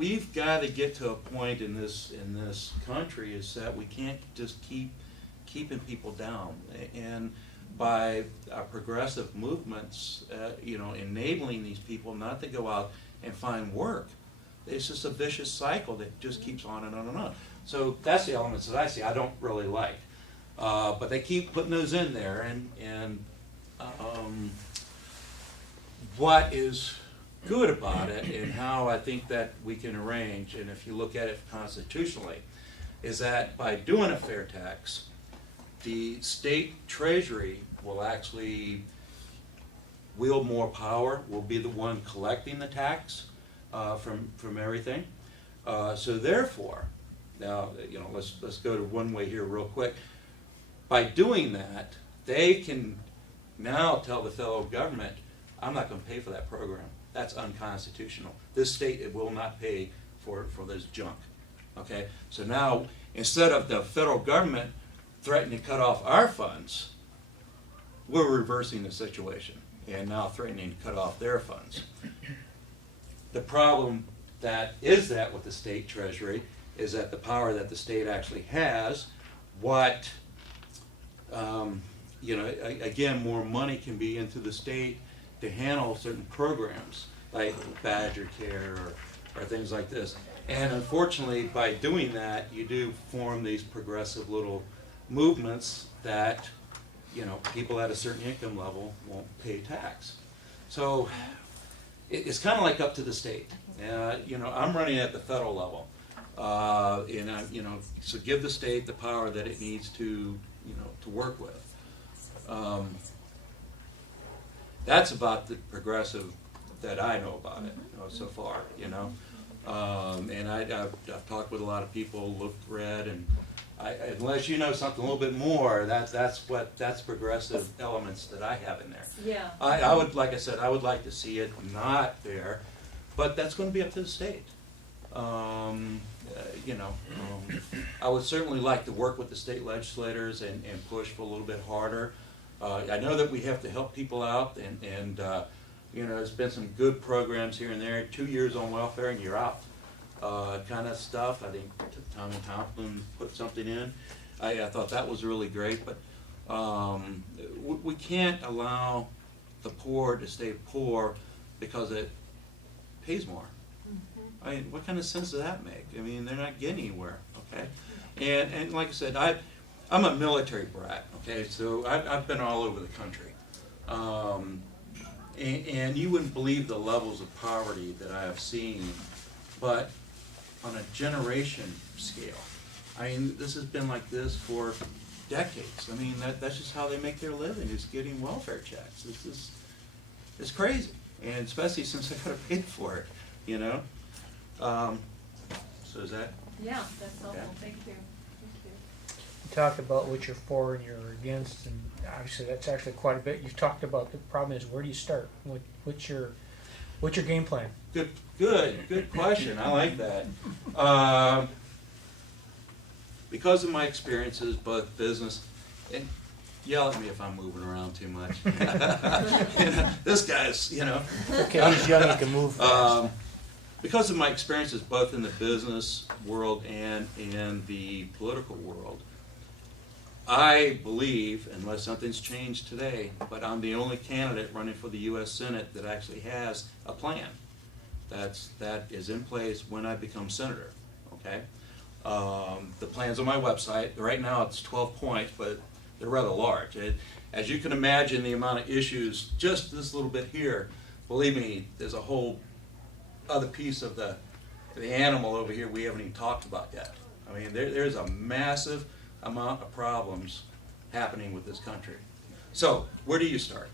we've got to get to a point in this country is that we can't just keeping people down. And by our progressive movements, enabling these people not to go out and find work, it's just a vicious cycle that just keeps on and on and on. So that's the elements that I see I don't really like. But they keep putting those in there, and what is good about it and how I think that we can arrange, and if you look at it constitutionally, is that by doing a fair tax, the state treasury will actually wield more power, will be the one collecting the tax from everything. So therefore, now let's go to one way here real quick. By doing that, they can now tell the federal government, I'm not going to pay for that program. That's unconstitutional. This state, it will not pay for this junk. Okay? So now, instead of the federal government threatening to cut off our funds, we're reversing the situation and now threatening to cut off their funds. The problem that with the state treasury is that the power that the state actually has, again, more money can be into the state to handle certain programs like Badger Care or things like this. And unfortunately, by doing that, you do form these progressive little movements that, people at a certain income level won't pay tax. So it's kind of like up to the state. I'm running at the federal level. So give the state the power that it needs to work with. That's about the progressive that I know about it so far, and I've talked with a lot of people, looked, read, and unless you know something a little bit more, that's progressive elements that I have in there. Yeah. I would, like I said, I would like to see it not there, but that's going to be up to the state. I would certainly like to work with the state legislators and push for a little bit harder. I know that we have to help people out, and there's been some good programs here and there, 2 years on welfare and you're out kind of stuff. I think Tommy Tomlin put something in. I thought that was really great, but we can't allow the poor to stay poor because it pays more. I mean, what kind of sense does that make? I mean, they're not getting anywhere, okay? And like I said, I'm a military brat, okay? So I've been all over the country. And you wouldn't believe the levels of poverty that I have seen, but on a generation scale. I mean, this has been like this for decades. I mean, that's just how they make their living, is getting welfare checks. It's crazy, and especially since they got to pay for it, So is that? Yeah, that's helpful. Yeah. Thank you. You talked about what you're for and you're against, and obviously that's actually quite a bit. You've talked about the problem is, where do you start? What's your game plan? Good question. I like that. Because of my experiences, both business and yell at me if I'm moving around too much. This guy's, Okay, he's young, he can move fast. Because of my experiences both in the business world and in the political world, I believe, unless something's changed today, but I'm the only candidate running for the U.S. Senate that actually has a plan that is in place when I become senator, okay? The plan's on my website. Right now it's 12 points, but they're rather large. As you can imagine, the amount of issues, just this little bit here, believe me, there's a whole other piece of the animal over here we haven't even talked about yet. I mean, there's a massive amount of problems happening with this country. So, where do you start?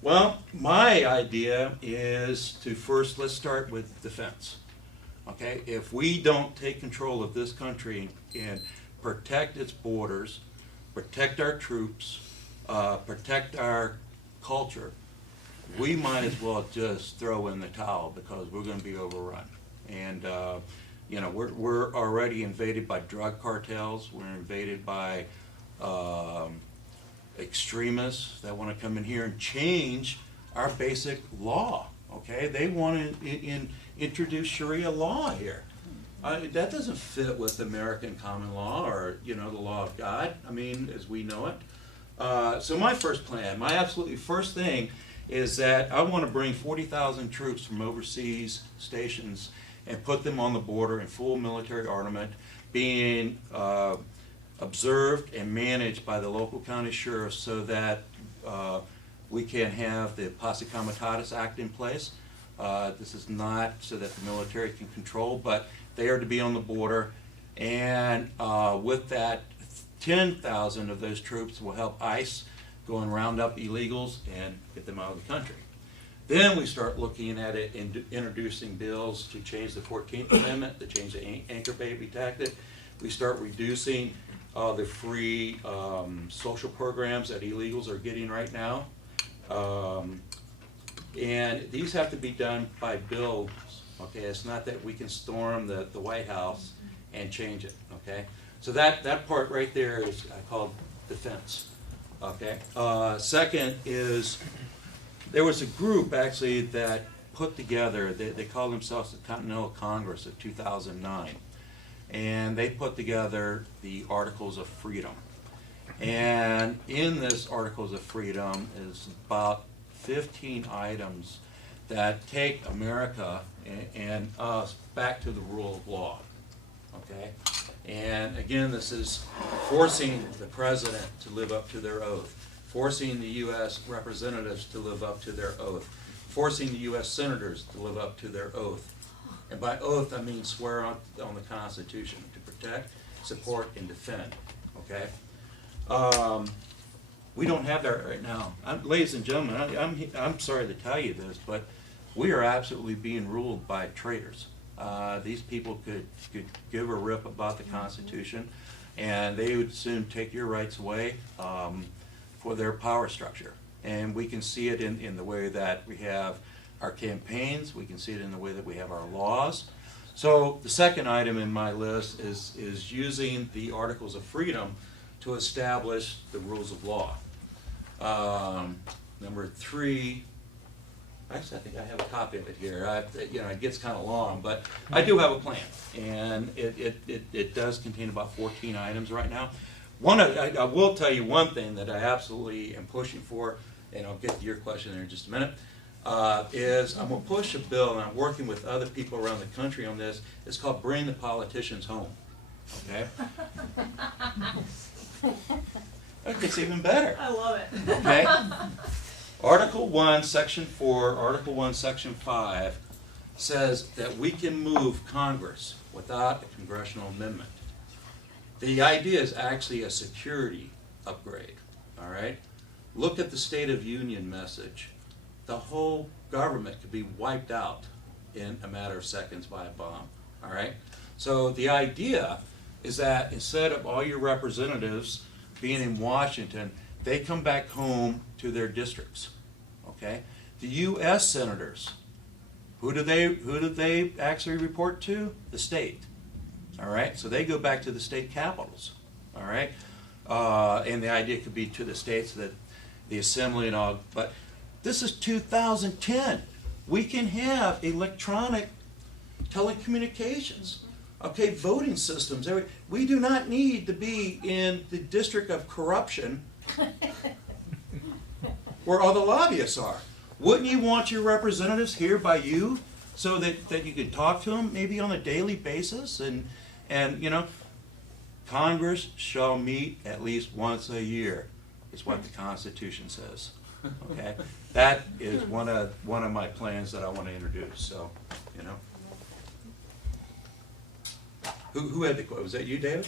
Well, my idea is to first, let's start with defense. Okay, if we don't take control of this country and protect its borders, protect our troops, protect our culture, we might as well just throw in the towel because we're going to be overrun. And we're already invaded by drug cartels. We're invaded by extremists that want to come in here and change our basic law. Okay, they want to introduce Sharia law here. That doesn't fit with American common law or, the law of God, as we know it. So my first plan, my absolutely first thing is that I want to bring 40,000 troops from overseas stations and put them on the border in full military armament, being observed and managed by the local county sheriffs so that we can have the Posse Comitatus Act in place. This is not so that the military can control, but they are to be on the border, and with that, 10,000 of those troops will help ICE go and round up illegals and get them out of the country. Then we start looking at it and introducing bills to change the 14th Amendment, to change the anchor baby tactic. We start reducing the free social programs that illegals are getting right now. And these have to be done by bills, okay? It's not that we can storm the White House and change it, okay? So that part right there is called defense, okay? Second is, there was a group actually that put together, they call themselves the Continental Congress of 2009. And they put together the Articles of Freedom. And in this Articles of Freedom is about 15 items that take America and us back to the rule of law, okay? And again, this is forcing the president to live up to their oath, forcing the U.S. representatives to live up to their oath, forcing the U.S. senators to live up to their oath. And by oath, I mean swear on the Constitution to protect, support, and defend, okay? We don't have that right now. Ladies and gentlemen, I'm sorry to tell you this, but we are absolutely being ruled by traitors. These people could give a rip about the Constitution, and they would soon take your rights away for their power structure. And we can see it in the way that we have our campaigns, we can see it in the way that we have our laws. So the second item in my list is using the Articles of Freedom to establish the rules of law. Number three, actually I think I have a copy of it here. It gets kind of long, but I do have a plan, and it does contain about 14 items right now. I will tell you one thing that I absolutely am pushing for, and I'll get to your question there in just a minute, is I'm going to push a bill, and I'm working with other people around the country on this. It's called Bring the Politicians Home. Okay? That gets even better. I love it. Okay? Article 1, Section 4, Article 1, Section 5 says that we can move Congress without a congressional amendment. The idea is actually a security upgrade, all right? Look at the State of Union message. The whole government could be wiped out in a matter of seconds by a bomb, all right? So the idea is that instead of all your representatives being in Washington, they come back home to their districts, okay? The U.S. senators, who do they actually report to? The state, all right? So they go back to the state capitals, all right? And the idea could be to the states, that the assembly and all, but this is 2010. We can have electronic telecommunications, okay, voting systems. We do not need to be in the district of corruption where all the lobbyists are. Wouldn't you want your representatives here by you so that you could talk to them maybe on a daily basis? And Congress shall meet at least once a year, is what the Constitution says. Okay, that is one of my plans that I want to introduce. So, who had the quote? Was that you, David?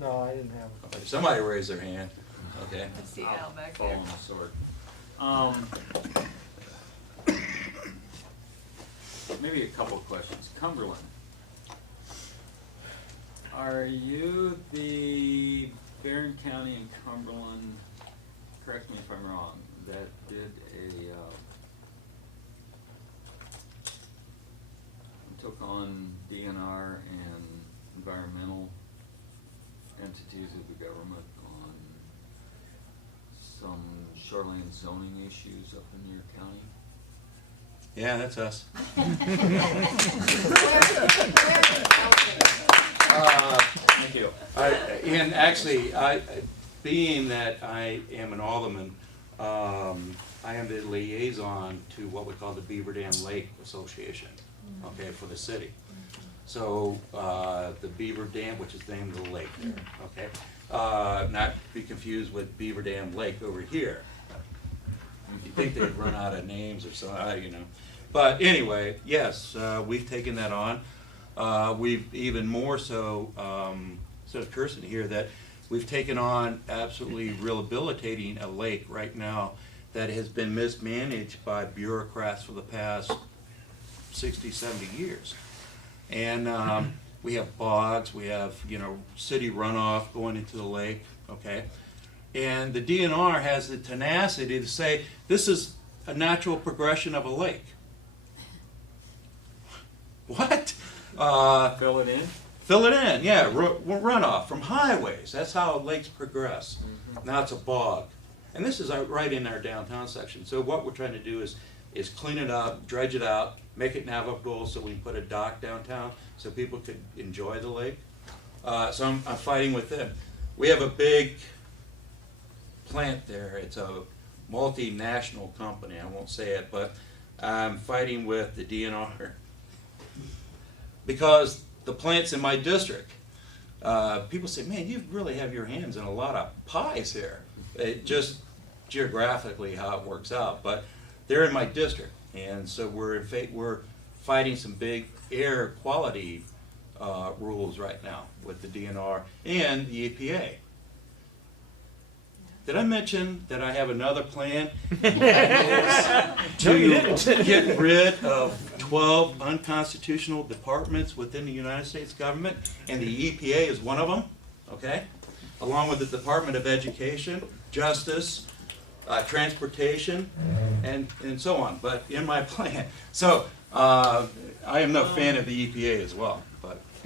No, I didn't have it. Okay, somebody raised their hand. Okay. I see Al back Fall there. on the sword. Maybe a couple of questions. Cumberland, are you the Barron County and Cumberland, correct me if I'm wrong, that did took on DNR and environmental entities of the government on some shoreline zoning issues up in your county? Yeah, that's us. Thank you. And actually, being that I am an alderman, I am the liaison to what we call the Beaver Dam Lake Association, okay, for the city. So, the Beaver Dam, which is the name of the lake there, okay? Not be confused with Beaver Dam Lake over here. You think they'd run out of names or so, you know. But anyway, yes, we've taken that on. We've even more so, instead of cursing here, that we've taken on absolutely rehabilitating a lake right now that has been mismanaged by bureaucrats for the past 60, 70 years. And we have bogs, we have, you know, city runoff going into the lake, okay? And the DNR has the tenacity to say, this is a natural progression of a lake. What? Fill it in? Fill it in, yeah, runoff from highways. That's how lakes progress. Now it's a bog. And this is right in our downtown section. So what we're trying to do is clean it up, dredge it out, make it navigable so we can put a dock downtown so people could enjoy the lake. So I'm fighting with them. We have a big plant there. It's a multinational company. I won't say it, but I'm fighting with the DNR because the plant's in my district. People say, man, you really have your hands in a lot of pies here. It just geographically how it works out, but they're in my district, and so we're fighting some big air quality rules right now with the DNR and the EPA. Did I mention that I have another plan to get rid of 12 unconstitutional departments within the United States government, and the EPA is one of them, okay? Along with the Department of Education, Justice, Transportation, and so on, but in my plan. So I am no fan of the EPA as well.